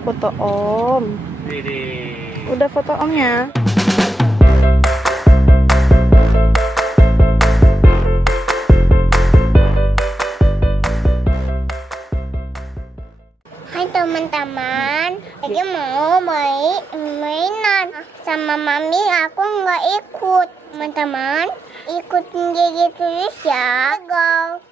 Foto om. Udah foto omnya. Hai teman-teman, lagi mau mainan sama mami. Aku nggak ikut. Teman-teman, ikutin Gigi terus ya. Go.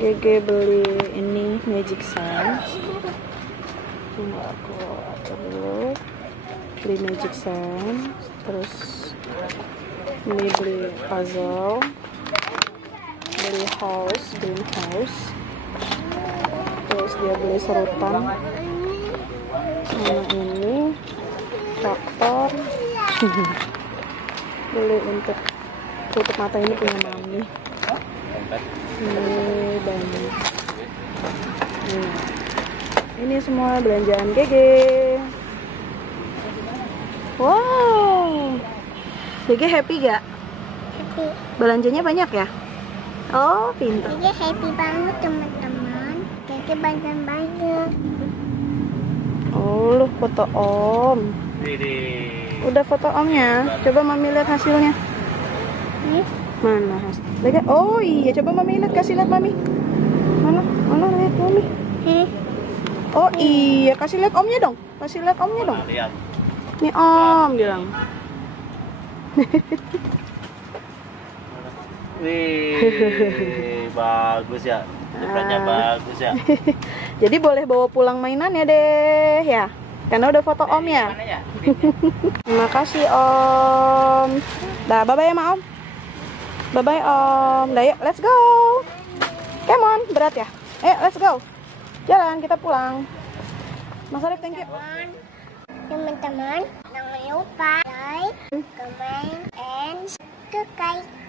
Gege beli ini magic sand. Tunggu aku atur dulu. Beli magic sand, terus ini beli puzzle, beli house, greenhouse, terus dia beli serutan, sama ini traktor. Beli untuk tutup mata, ini punya mami. Ini banyak. Ini semua belanjaan Gege. Wow, Gege happy gak? Happy. Belanjanya banyak ya? Oh, pintar. Gigi happy banget teman-teman. Gigi banyak. Oh, lu foto om. Udah foto omnya. Coba mami lihat hasilnya. Mana hasilnya? Oh iya, coba mami lihat, kasih lihat mami. Mana lihat mami. Oh iya, kasih lihat omnya dong. Kasih lihat omnya dong. Nih om bilang. Wih, bagus ya. Depannya bagus ya. Jadi boleh bawa pulang mainannya deh ya. Karena udah foto om ya. Terima kasih om. Dah, bye-bye ya, Om. Bye-bye Om. Dah yuk, let's go. Come on, berat ya? Let's go. Jalan, kita pulang. Mas Arif, thank you. Teman-teman, jangan lupa like, comment, and subscribe.